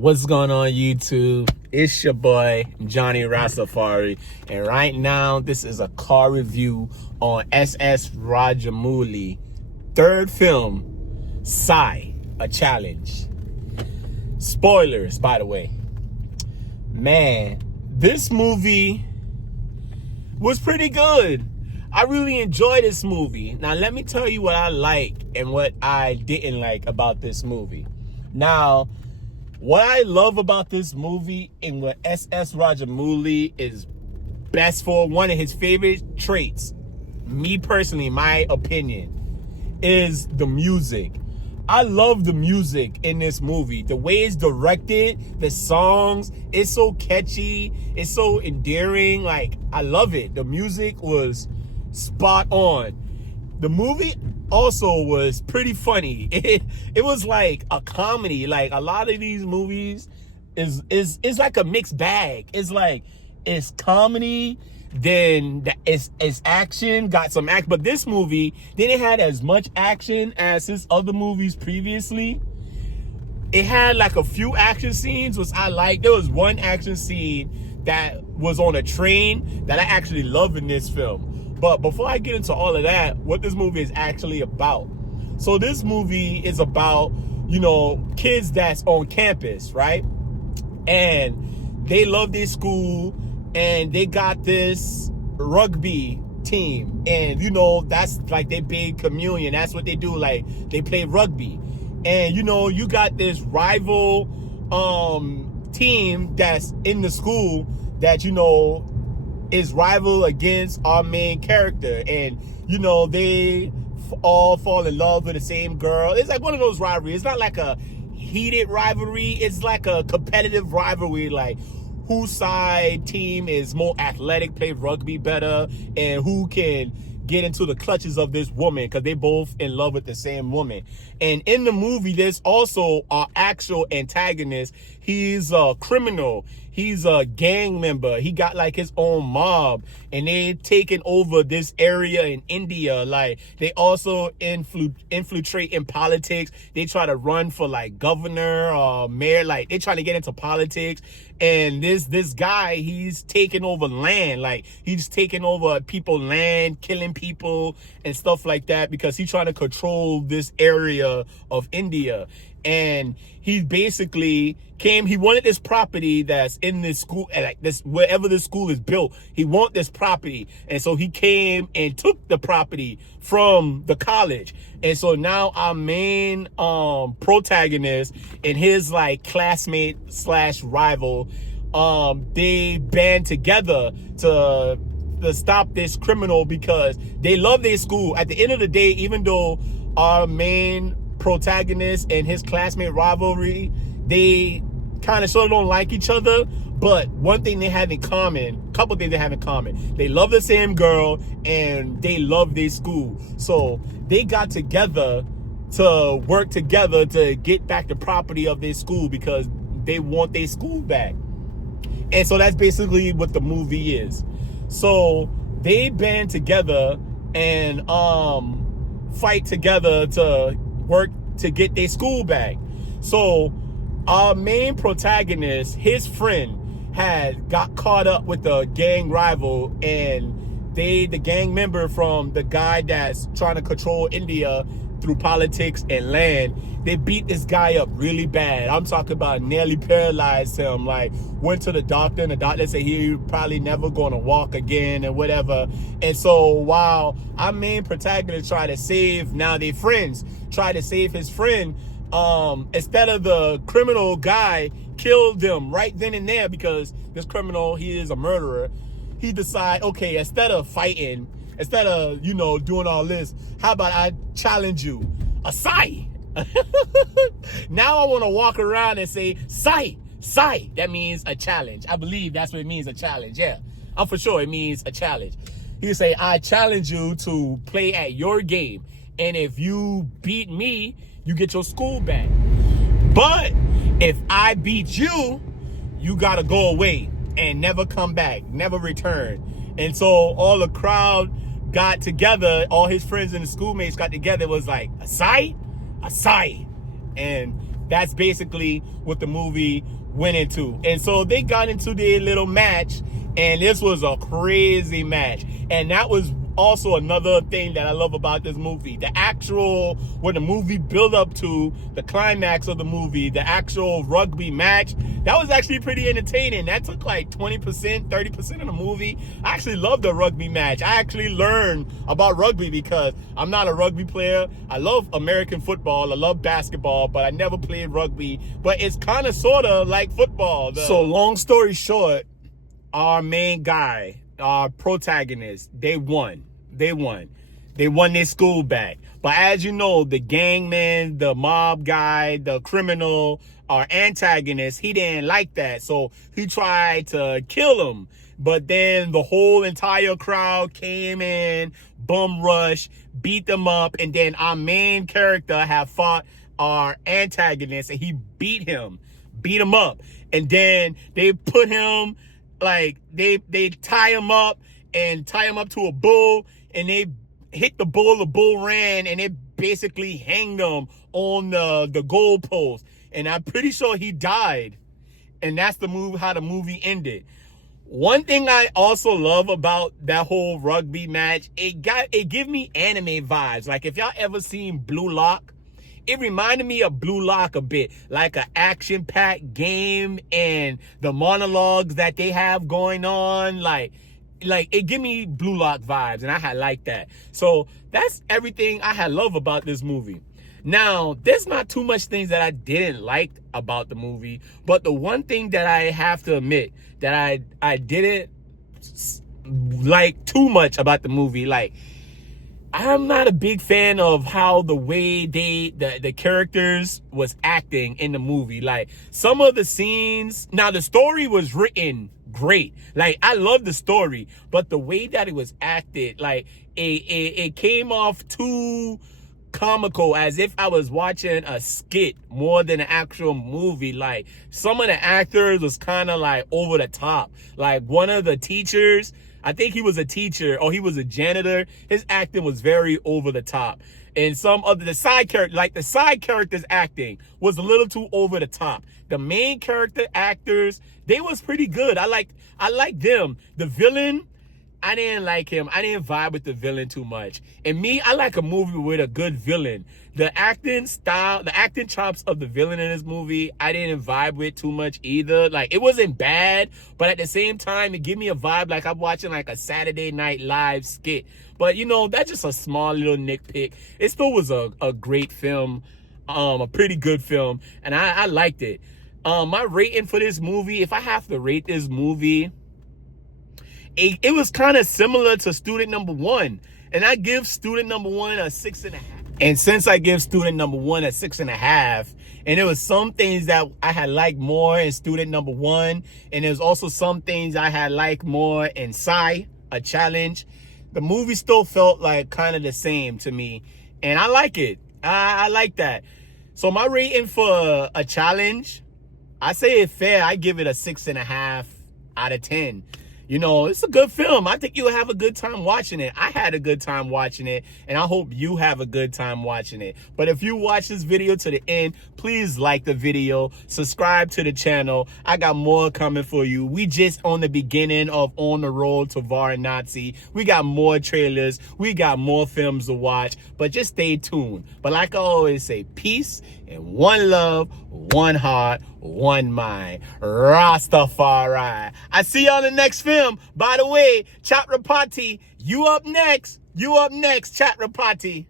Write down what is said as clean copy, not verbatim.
What's going on, YouTube? It's your boy Johnny Rastafari, and right now this is a car review on SS Rajamouli third film, Sai, a challenge. Spoilers, by the way. Man, this movie was pretty good. I really enjoyed this movie. Now let me tell you what I like and what I didn't like about this movie. Now, what I love about this movie and what SS Rajamouli is best for, one of his favorite traits, me personally, my opinion, is the music. I love the music in this movie. The way it's directed, the songs, it's so catchy, it's so endearing. Like, I love it. The music was spot on. The movie also was pretty funny. It was like a comedy. Like, a lot of these movies is like a mixed bag. It's like, it's comedy, then it's action, got some action. But this movie didn't have as much action as his other movies previously. It had like a few action scenes, which I liked. There was one action scene that was on a train that I actually love in this film. But before I get into all of that, what this movie is actually about. So this movie is about, kids that's on campus, right? And they love their school, and they got this rugby team. And, that's like their big communion. That's what they do. Like, they play rugby. And, you got this rival team that's in the school that, is rival against our main character. And, they all fall in love with the same girl. It's like one of those rivalries. It's not like a heated rivalry. It's like a competitive rivalry, like whose side team is more athletic, play rugby better, and who can get into the clutches of this woman, because they both in love with the same woman. And in the movie, there's also our actual antagonist. He's a criminal. He's a gang member. He got like his own mob, and they taking over this area in India. Like, they also infiltrate in politics. They try to run for like governor or mayor. Like, they trying to get into politics. And this guy, he's taking over land. Like, he's taking over people's land, killing people and stuff like that, because he's trying to control this area of India. And he basically he wanted this property that's in this school, like this, wherever this school is built. He want this property. And so he came and took the property from the college. And so now our main protagonist and his like classmate / rival, they band together to stop this criminal, because they love their school. At the end of the day, even though our main protagonist and his classmate rivalry, they kind of sort of don't like each other, but one thing they have in common, couple things they have in common: they love the same girl and they love their school. So they got together to work together to get back the property of their school, because they want their school back. And so that's basically what the movie is. So they band together and fight together to work to get their school back. So our main protagonist, his friend, got caught up with the gang rival, and the gang member from the guy that's trying to control India through politics and land, they beat this guy up really bad. I'm talking about nearly paralyzed him. Like, went to the doctor, and the doctor said he probably never gonna walk again and whatever. And so while our main protagonist try to save his friend, instead of the criminal guy killed them right then and there, because this criminal, he is a murderer. He decide, okay, instead of fighting, instead of, doing all this, how about I challenge you? A Sai. Now I want to walk around and say, Sai. Sai. That means a challenge. I believe that's what it means, a challenge. Yeah, I'm for sure it means a challenge. He say, I challenge you to play at your game. And if you beat me, you get your school back. But if I beat you, you got to go away and never come back, never return. And so all the crowd got together, all his friends and the schoolmates got together. It was like, a Sai? And That's basically what the movie went into. And so they got into their little match, and this was a crazy match. And that was also another thing that I love about this movie. The actual, when the movie built up to the climax of the movie, the actual rugby match, that was actually pretty entertaining. That took like 20%, 30% of the movie. I actually loved the rugby match. I actually learned about rugby because I'm not a rugby player. I love American football. I love basketball, but I never played rugby. But it's kind of sort of like football. So long story short, our main guy, our protagonist, they won. They won their school back. But as you know, the gangman, the mob guy, the criminal, our antagonist, he didn't like that. So he tried to kill him. But then the whole entire crowd came in, bum rush, beat them up. And then our main character had fought our antagonist, and he beat him up. And then they put him, like, they tie him up to a bull, and they hit the bull ran, and they basically hanged him on the goalpost. And I'm pretty sure he died. And that's how the movie ended. One thing I also love about that whole rugby match, it give me anime vibes. Like, if y'all ever seen Blue Lock, it reminded me of Blue Lock a bit, like an action-packed game, and the monologues that they have going on, like it give me Blue Lock vibes, and I had liked that. So that's everything I had love about this movie. Now, there's not too much things that I didn't like about the movie, but the one thing that I have to admit that I didn't like too much about the movie, like, I'm not a big fan of how the way the characters was acting in the movie. Like, some of the scenes, now the story was written great. Like, I love the story, but the way that it was acted, like, it came off too comical, as if I was watching a skit more than an actual movie. Like, some of the actors was kind of like over the top. Like, one of the teachers, I think he was a teacher or he was a janitor, his acting was very over the top. And some of the side characters acting was a little too over the top. The main character actors, they was pretty good. I liked them. The villain, I didn't like him. I didn't vibe with the villain too much. And me, I like a movie with a good villain. The acting style, the acting chops of the villain in this movie, I didn't vibe with too much either. Like, it wasn't bad, but at the same time, it gave me a vibe like I'm watching like a Saturday Night Live skit. But, you know, that's just a small little nitpick. It still was a great film, a pretty good film, and I liked it. My rating for this movie, if I have to rate this movie, it was kind of similar to Student Number One, and I give Student Number One a 6.5. And since I give Student Number One a 6.5, and there was some things that I had liked more in Student Number One, and there's also some things I had liked more in A Challenge, the movie still felt like kind of the same to me, and I like it. I like that. So my rating for A Challenge, I say it fair. I give it a 6.5 out of 10. You know, it's a good film. I think you'll have a good time watching it. I had a good time watching it, and I hope you have a good time watching it. But if you watch this video to the end, please like the video, subscribe to the channel. I got more coming for you. We just on the beginning of On the Road to Varanasi. We got more trailers. We got more films to watch, but just stay tuned. But like I always say, peace and one love, one heart, one mind. Rastafari. I see you on the next film. By the way, Chatrapati, you up next. You up next, Chatrapati.